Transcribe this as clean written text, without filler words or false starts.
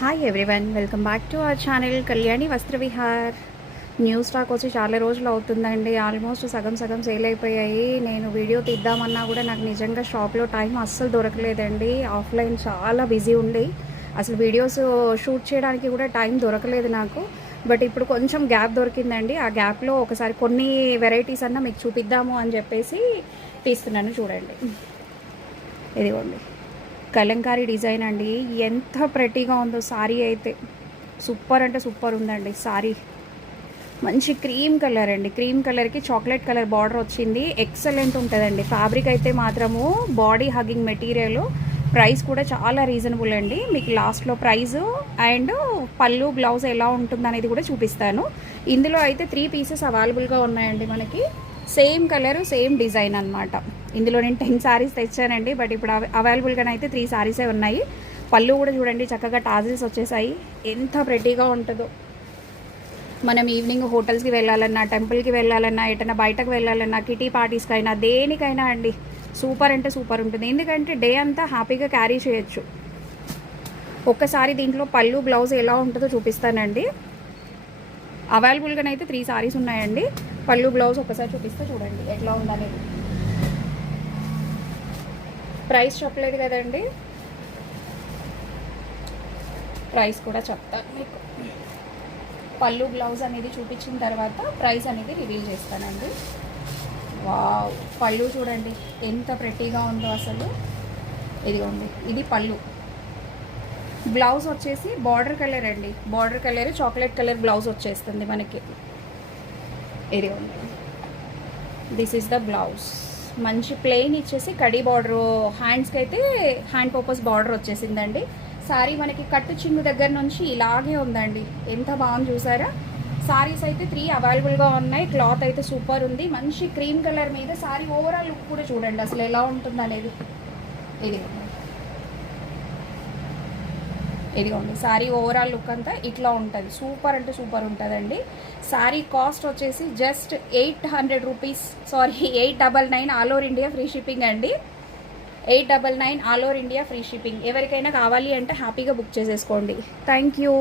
Hi everyone, welcome back to our channel Kalyani వస్త్ర Vihar. New stock వచ్చి చాలా రోజులు అవుతుందండి. ఆల్మోస్ట్ సగం సేల్ అయిపోయాయి. నేను వీడియో తీద్దామన్నా కూడా నాకు నిజంగా షాప్లో టైం అస్సలు దొరకలేదండి. ఆఫ్లైన్ చాలా బిజీ ఉండి అసలు వీడియోస్ షూట్ చేయడానికి కూడా టైం దొరకలేదు నాకు. బట్ ఇప్పుడు కొంచెం గ్యాప్ దొరికిందండి. ఆ గ్యాప్లో ఒకసారి కొన్ని వెరైటీస్ అన్నా మీకు చూపిద్దాము అని చెప్పేసి తీస్తున్నాను. చూడండి, ఇదిగోండి కలంకారీ డిజైన్ అండి. ఎంత ప్రెటీగా ఉందో సారీ అయితే. సూపర్ అంటే సూపర్ ఉందండి సారీ. మంచి క్రీమ్ కలర్ అండి. క్రీమ్ కలర్కి చాక్లెట్ కలర్ బార్డర్ వచ్చింది. ఎక్సలెంట్ ఉంటుందండి. ఫ్యాబ్రిక్ అయితే మాత్రము బాడీ హగ్గింగ్ మెటీరియల్. ప్రైస్ కూడా చాలా రీజనబుల్ అండి. మీకు లాస్ట్లో ప్రైజు అండ్ పళ్ళు బ్లౌజ్ ఎలా ఉంటుందనేది కూడా చూపిస్తాను. ఇందులో అయితే 3 పీసెస్ అవైలబుల్గా ఉన్నాయండి మనకి. సేమ్ కలర్ సేమ్ డిజైన్ అనమాట. ఇందులో నేను 10 శారీస్ తెచ్చానండి. బట్ ఇప్పుడు అవైలబుల్గానైతే 3 శారీసే ఉన్నాయి. పళ్ళు కూడా చూడండి చక్కగా టాజిల్స్ వచ్చేసాయి. ఎంత ప్రెటీగా ఉంటుందో. మనం ఈవినింగ్ హోటల్స్కి వెళ్ళాలన్నా, టెంపుల్కి వెళ్ళాలన్నా, ఎటైనా బయటకు వెళ్ళాలన్నా, కిటీ పార్టీస్కి అయినా దేనికైనా అండి సూపర్ అంటే సూపర్ ఉంటుంది. ఎందుకంటే డే అంతా హ్యాపీగా క్యారీ చేయొచ్చు. ఒక్కసారి దీంట్లో పళ్ళు బ్లౌజ్ ఎలా ఉంటుందో చూపిస్తానండి. అవైలబుల్గానైతే 3 శారీస్ ఉన్నాయండి. పళ్ళు బ్లౌజ్ ఒకసారి చూపిస్తే చూడండి ఎట్లా ఉందనేది. ప్రైస్ చెప్పలేదు కదండి, ప్రైస్ కూడా చెప్తాను మీకు. పళ్ళు బ్లౌజ్ అనేది చూపించిన తర్వాత ప్రైస్ అనేది రివీల్ చేస్తానండి. వావ్, పళ్ళు చూడండి ఎంత ప్రెట్టీగా ఉందో అసలు. ఇదిగోండి, ఇది పళ్ళు. బ్లౌజ్ వచ్చేసి బార్డర్ కలర్ అండి. Border colour chocolate colour blouse వచ్చేస్తుంది మనకి. ఇదిగోండి, దిస్ ఈస్ ద బ్లౌజ్. మంచి ప్లెయిన్ ఇచ్చేసి కడీ బార్డర్, హ్యాండ్స్కి అయితే హ్యాండ్ పర్పస్ బార్డర్ వచ్చేసిందండి. శారీ మనకి కట్టు చిన్ను దగ్గర నుంచి ఇలాగే ఉందండి. ఎంత బాగుంది చూసారా. శారీస్ అయితే 3 అవైలబుల్గా ఉన్నాయి. క్లాత్ అయితే సూపర్ ఉంది. మంచి క్రీమ్ కలర్ మీద శారీ ఓవరాల్ లుక్ కూడా చూడండి అసలు ఎలా ఉంటుంది అనేది. ఇదిగోండి శారీ ఓవరాల్ లుక్ అంతా ఇట్లా ఉంటుంది. సూపర్ అంటే సూపర్ ఉంటుందండి. శారీ కాస్ట్ వచ్చేసి just 800 rupees, sorry 899 all over India free shipping అండి. 899 all over India free shipping. ఎవరికైనా కావాలి అంటే హ్యాపీగా బుక్ చేసేసుకోండి. Thank you.